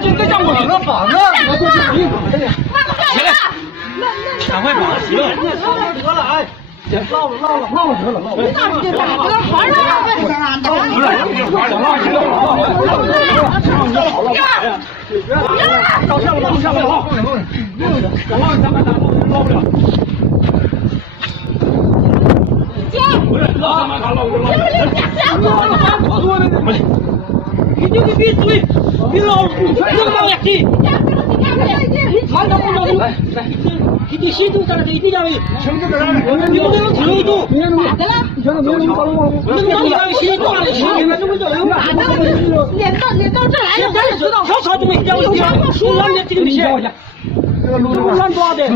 就跟上我个房子，起来，赶快把行，得了，哎。唠了，得了。那这咋的？还是浪费钱啊！到上了，上了，后面，我忘了咱们捞不了。姐，不是，捞上他捞不了。你闭嘴！别捞，别捞呀！你看到不着？来，你心中在这一定要停止在那儿，你不能停住。咋的了？你让心大的情，那不叫人咋的了？脸到这来了，咱也知道，瞧都没掉一点，说完你这个没写，这个路上抓的。